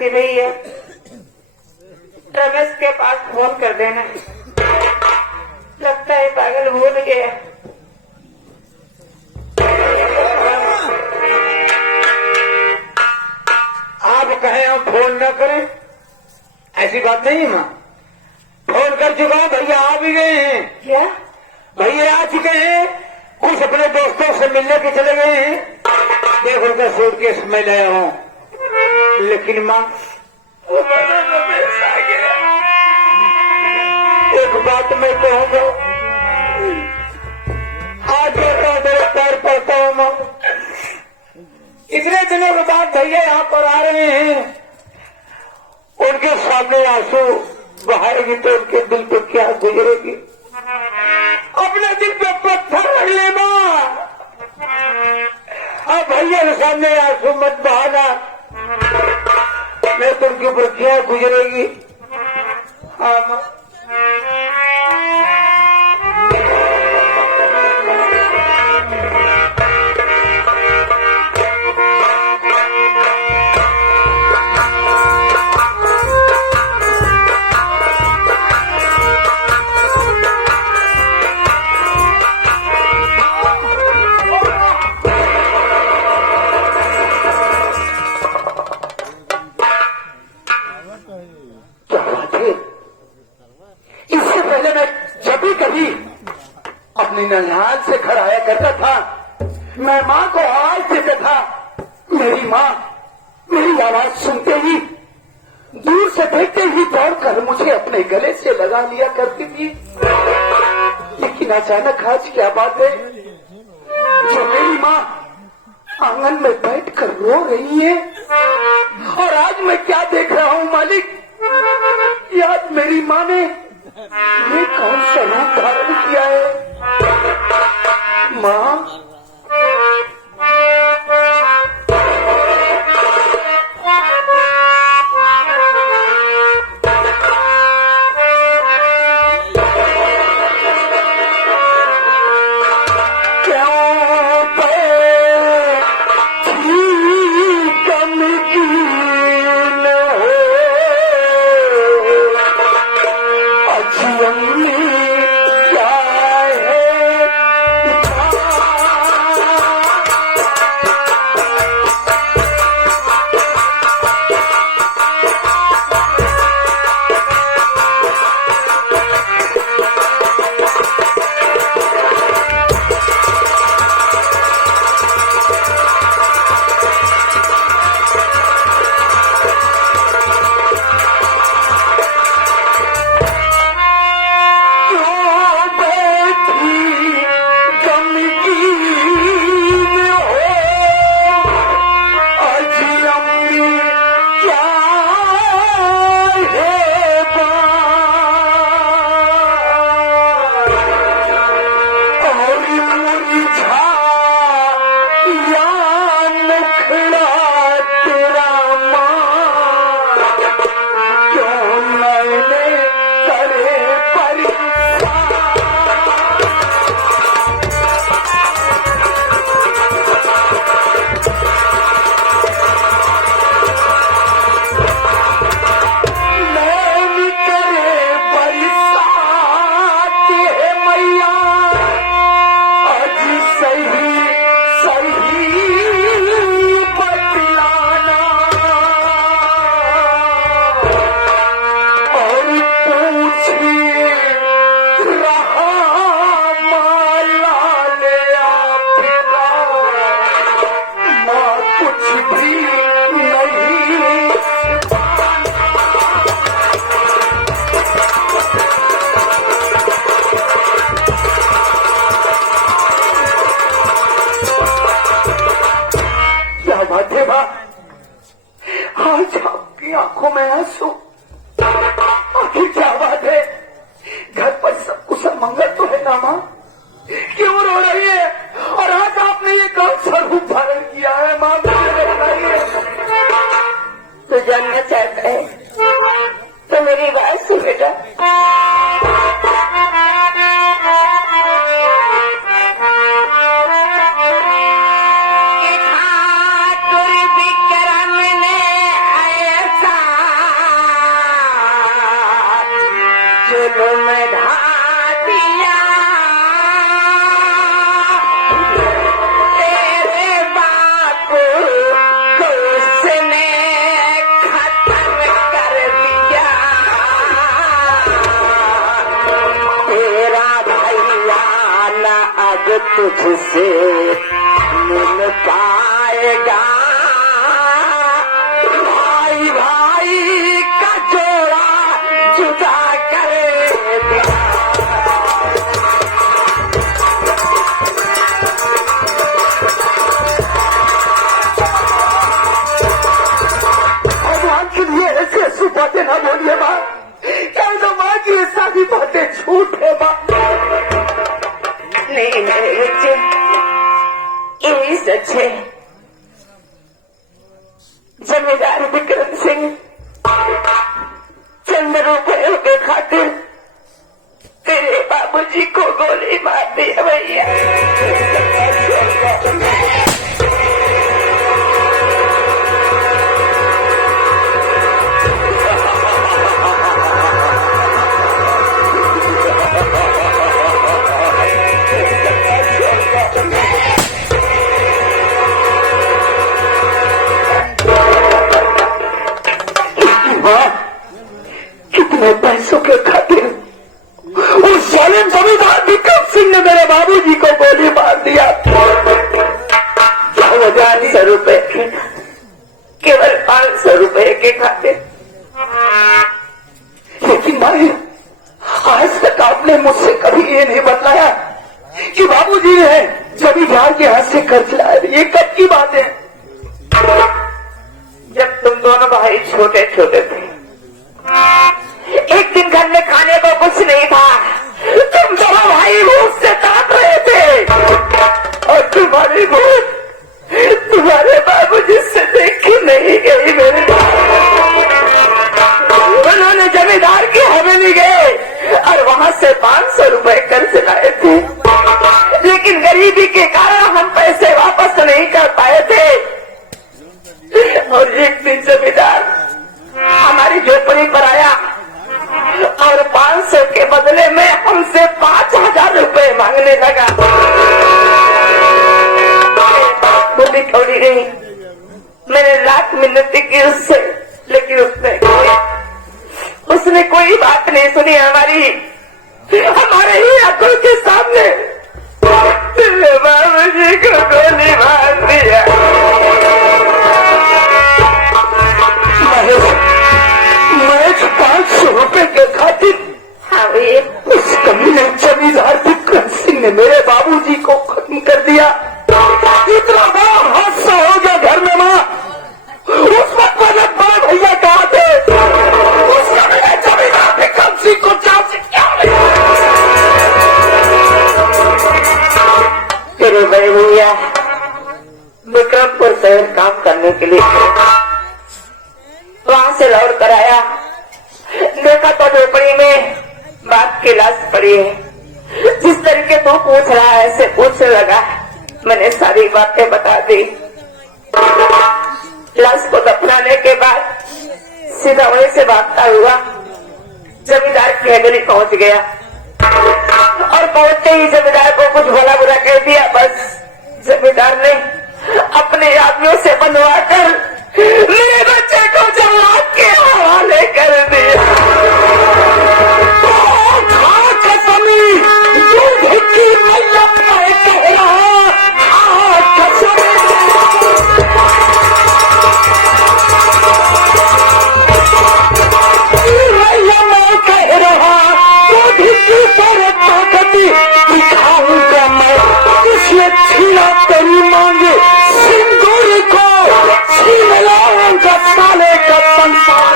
कि भैया रमेश के पास फोन कर देना, लगता है पागल भूल गया। आप कहें हम फोन न करें, ऐसी बात नहीं है माँ। फोन कर चुका हूँ, भैया आ भी गए हैं। क्या भैया आ चुके हैं, कुछ अपने दोस्तों से मिलने के चले गए हैं। देख उनका सूटकेस मैं लाया हूँ, लेकिन माँ वो बड़ा रमेश आ गया। एक बात मैं कहूँगा, आज मेरे पैर पड़ता हूँ माँ। इतने दिनों के बाद भैया यहाँ पर आ रहे हैं, उनके सामने आंसू बहाएगी तो उनके दिल पे क्या गुजरेगी। अपने दिल पे पत्थर रख ले माँ, अब भैया के सामने आंसू मत बहाना, मैं तुमके ऊपर क्या गुजरेगी। हाँ माँ। ननिहाल से घर आया करता था, मैं माँ को आवाज देता था। मेरी माँ मेरी आवाज सुनते ही, दूर से देखते ही दौड़कर मुझे अपने गले से लगा लिया करती थी। लेकिन अचानक आज क्या बात है जो मेरी माँ आंगन में बैठकर रो रही है, और आज मैं क्या देख रहा हूँ मालिक। आज मेरी माँ ने ये कौन सा रूप धारण किया है। माँ ढा दिया तेरे बाप को उसने खत्म कर दिया तेरा भैया न अब तुझसे मिल पाएगा भाई भाई का जोड़ा जुदा कर दिया भगवान के लिए ऐसे ऐसी बातें ना बोलिए माँ। क्या तो माँ की ये सारी बातें झूठ है माँ। नहीं मेरे बच्चे यही सच है। जमींदार विक्रम सिंह चंद रुपयों के खातिर तेरे बाबूजी को गोली मार दी है भैया। कितने पैसों के खातिर उस जालिम जमींदार विक्रम सिंह ने मेरे बाबूजी को गोली मार दिया। 4,000 रुपए केवल 500 रुपए के खातिर। लेकिन भाई आज तक आपने मुझसे कभी ये नहीं बताया कि बाबूजी ने जमींदार के हाथ से कर्ज लाया। ये कब की बात है? जब तुम दोनों भाई छोटे छोटे थे, एक दिन घर में खाने को कुछ नहीं था, तुम दोनों भाई भूख से तड़प रहे थे और तुम्हारी भूख तुम्हारे बाबूजी से देखी नहीं गई। मेरे उन्होंने जमींदार की हवेली गए और वहां से 500 रुपए कर्ज लाए थे, लेकिन गरीबी के कारण हम पैसे वापस नहीं कर पाए थे। और एक दिन जमींदार हमारी झोपड़ी पर आया और 500 के बदले में हमसे 5,000 रुपए मांगने लगा। बुद्धि थोड़ी नहीं, मैंने लाख मिन्नती की उससे, लेकिन उसने कोई बात नहीं सुनी हमारी। हमारे ही आंखों के सामने तेरे बाबूजी को गोली मार दिया। महेश 500 रुपए के खातिर हाँ भैया, उस कमीने जमींदार विक्रम सिंह ने मेरे बाबूजी को खत्म कर दिया। इतना बड़ा हादसा हो गया घर में माँ। उस वक्त मेरे बड़े भैया कहा थे, उस कमीने जमींदार विक्रम सिंह को जान से क्या मिला? तेरे बड़े भैया विक्रमपुर शहर काम करने के लिए वहां से लौट कर आया, देखा तो झोपड़ी में बाप की लाश पड़ी है। जिस तरीके तू पूछ रहा है ऐसे पूछने लगा, मैंने सारी बातें बता दी। लाश को दफनाने के बाद सीधा वहीं से भागता हुआ जमींदार की हवेली पहुंच गया और पहुंचते ही जमींदार को कुछ भला बुरा कह दिया। बस जमींदार ने अपने आदमियों से बनवा कर मेरे बच्चे को जल्लाद के हवाले कर दिया। तेरी मांगे सिंदूर को छीन लाऊंगा साले का संसार।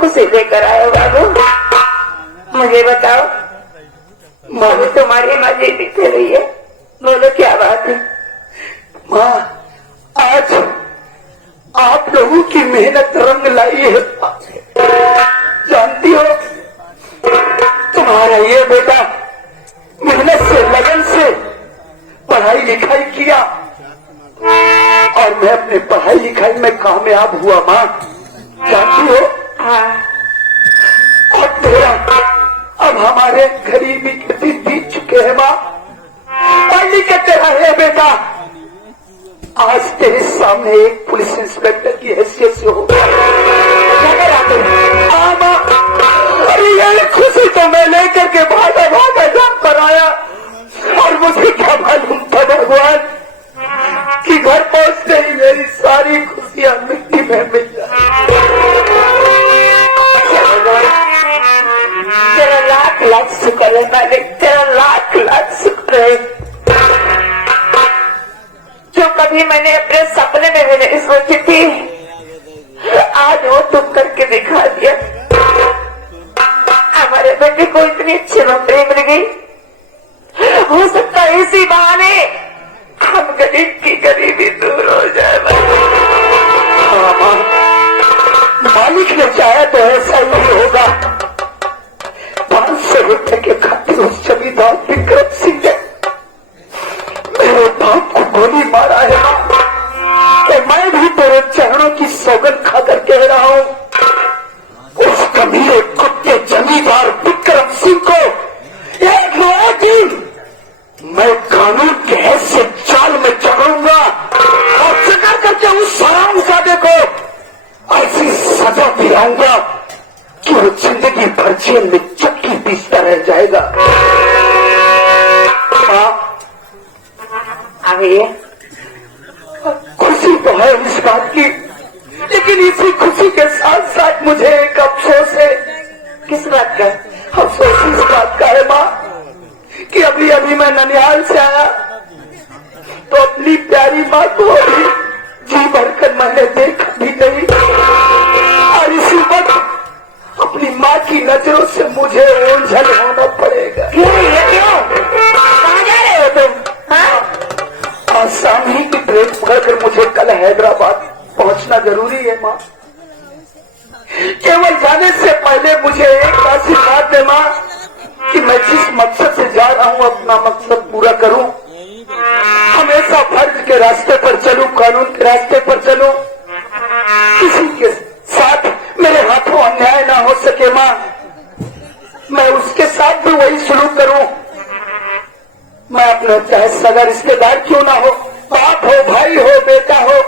खुशी लेकर आए हो बाबू। मुझे बताओ, माँ तुम्हारी माँ जीती दे रही है, बोलो क्या बात है? माँ, आज आप लोगों की मेहनत रंग लाई है। जानती हो, तुम्हारा ये बेटा मेहनत से, लगन से पढ़ाई लिखाई किया और मैं अपने पढ़ाई लिखाई में कामयाब हुआ। माँ, जानती हो, हाँ, और तेरा अब हमारे गरीबी के दिन बीत चुके हैं। माँ, पढ़ लिख के तेरा है बेटा आज तेरे सामने एक पुलिस इंस्पेक्टर की हैसियत से हो माँ, अरे ये खुशी तो मैं लेकर के भागा भागा जब पर आया और मुझे क्या मालूम था भगवान कि घर पहुंचते ही मेरी सारी खुशियां मिट्टी में मिल जाए। तेरा लाख लाख शुक्र है मालिक, तेरा लाख लाख शुक्र है। जो कभी मैंने अपने सपने में भी नहीं सोची थी, आज वो तुम करके दिखा दिया। हमारे बेटे को इतनी अच्छी नौकरी मिल गई, हो सकता है इसी बहाने हम गरीब की गरीबी दूर हो जाए। हाँ माँ, मालिक ने चाहा तो ऐसा ही होगा। 500 रुपए के खातिर उस जमींदार विक्रम सिंह ने मेरे बाप को गोली मारा है कि मैं भी तेरे चरणों की सौगंध खाकर कह रहा हूँ, उस कमीने कुत्ते जमींदार विक्रम सिंह को एक नया दिन मैं कानून के ऐसे जाल में जकड़ूंगा और जकड़ करके उस हरामजादे को ऐसी सजा दिलाऊंगा कि वो जिंदगी भर जेल में चक्की पीसता रह जाएगा। अभी खुशी तो है इस बात की, लेकिन इसी खुशी के साथ साथ मुझे एक अफसोस है। किस बात का? अफसोस इस बात का है माँ कि अभी अभी मैं ननिहाल से आया तो अपनी प्यारी माँ को अभी जी भरकर मैंने देखा भी नहीं और इसी वक्त अपनी माँ की नजरों से मुझे ओझल होना पड़ेगा। क्यों? ये क्यों? कहाँ जा रहे हो तुम? हाँ? आसामी की ट्रेन पकड़कर मुझे कल हैदराबाद पहुंचना जरूरी है माँ। केवल जाने से पहले मुझे एक आशीर्वाद दे माँ कि मैं जिस मकसद से जा रहा हूँ अपना मकसद पूरा करूँ, हमेशा फर्ज के रास्ते पर चलूं, कानून के रास्ते पर चलूं, किसी के साथ मेरे हाथों अन्याय ना हो सके माँ, मैं उसके साथ भी वही सलूक करूं। मैं अपना चाहे सगा रिश्तेदार क्यों ना हो, बाप हो, भाई हो, बेटा हो,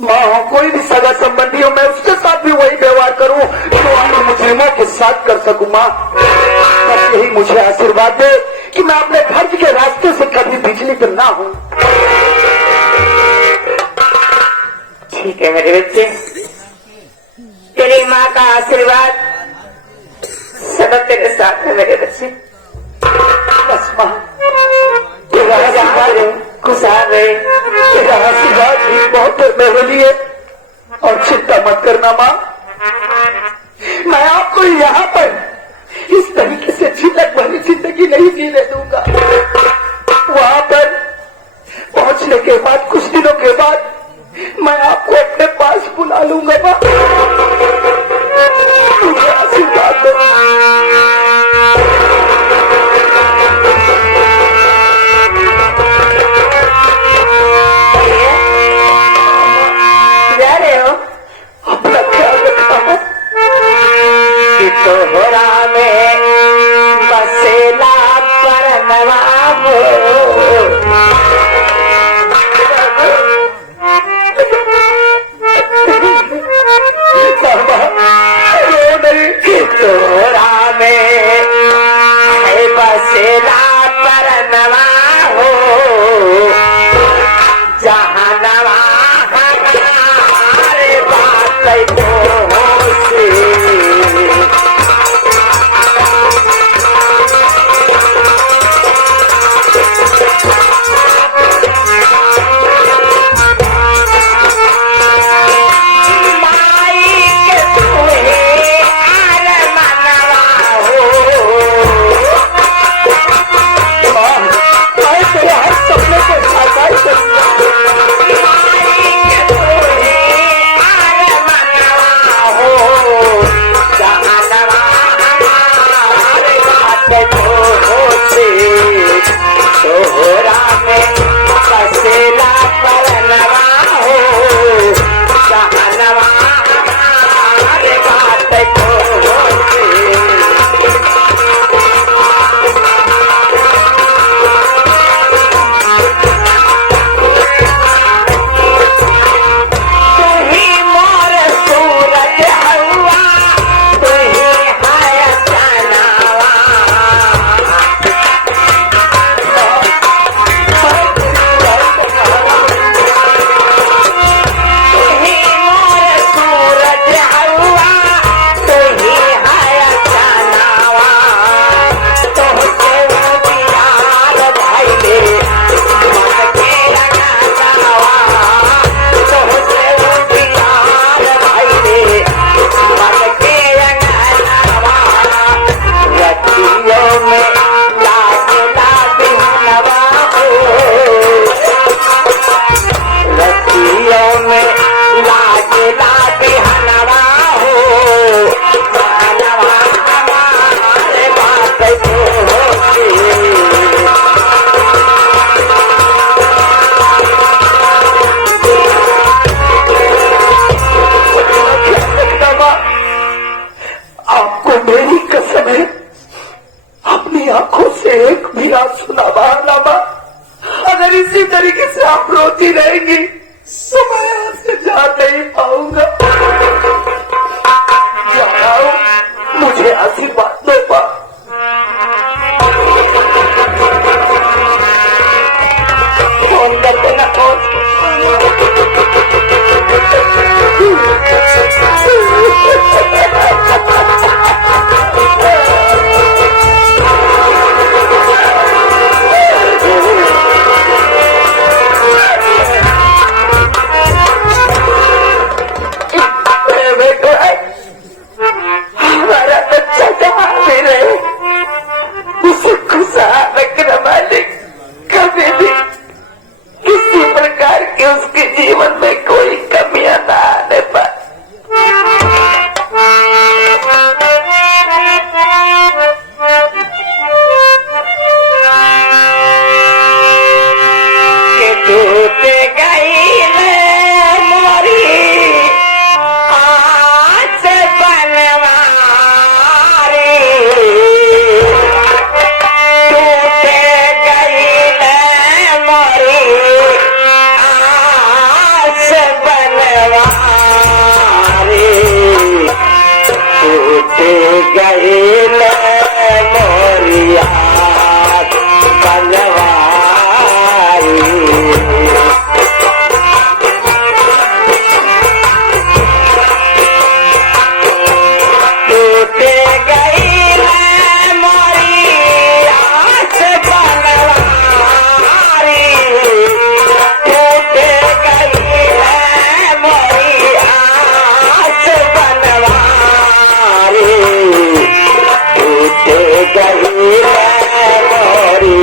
माँ हो, कोई भी सगा संबंधी हो, मैं उसके साथ भी वही व्यवहार करूं जो अन्य मुजरिमों के साथ कर सकूं। माँ, बस यही मुझे आशीर्वाद दे कि मैं अपने फर्ज के रास्ते से कभी बिचलित ना हूं। ठीक है मेरे बच्चे, तेरी माँ का आशीर्वाद सदा तेरे साथ है मेरे बच्चे। बस माँ, तेरा आशीर्वाद खुशहाल रहे। तेरा आशीर्वाद भी बहुत है मेरे लिए और चिंता मत करना माँ, मैं आपको यहाँ पर इस तरीके से झिलक भरी जिंदगी नहीं जीने दूंगा। वहाँ पर पहुँचने के बाद कुछ दिनों के बाद मैं आपको अपने पास बुला लूंगा माँ, मुझे आशीर्वाद दो। जा रहे हो? अपना ख्याल रखना कि तोहरा में बसेला परनवा हो। बाबा, रो नहीं कि तोहरा इसी तरीके से आप रोती रहेंगी तो मैं यहाँ से जा नहीं पाऊंगा। जा रहा हूं, मुझे आशीर्वाद दो मां। फोन कर देना फोन। हमारा बच्चा जहाँ भी रहे उसे खुशहाल रखना मालिक। कभी भी किसी प्रकार की उसके जीवन में कोई कमियां ना आने पाए। टूटे गई मोरी आस बनवारी, टूटे गई मोरी आस बनवारी, टूटे गई मोरी आस बनवारी। टूटे गई मोरी आस बनवारी, टूटे गई मोरी आस बनवारी, टूटे गई मोरी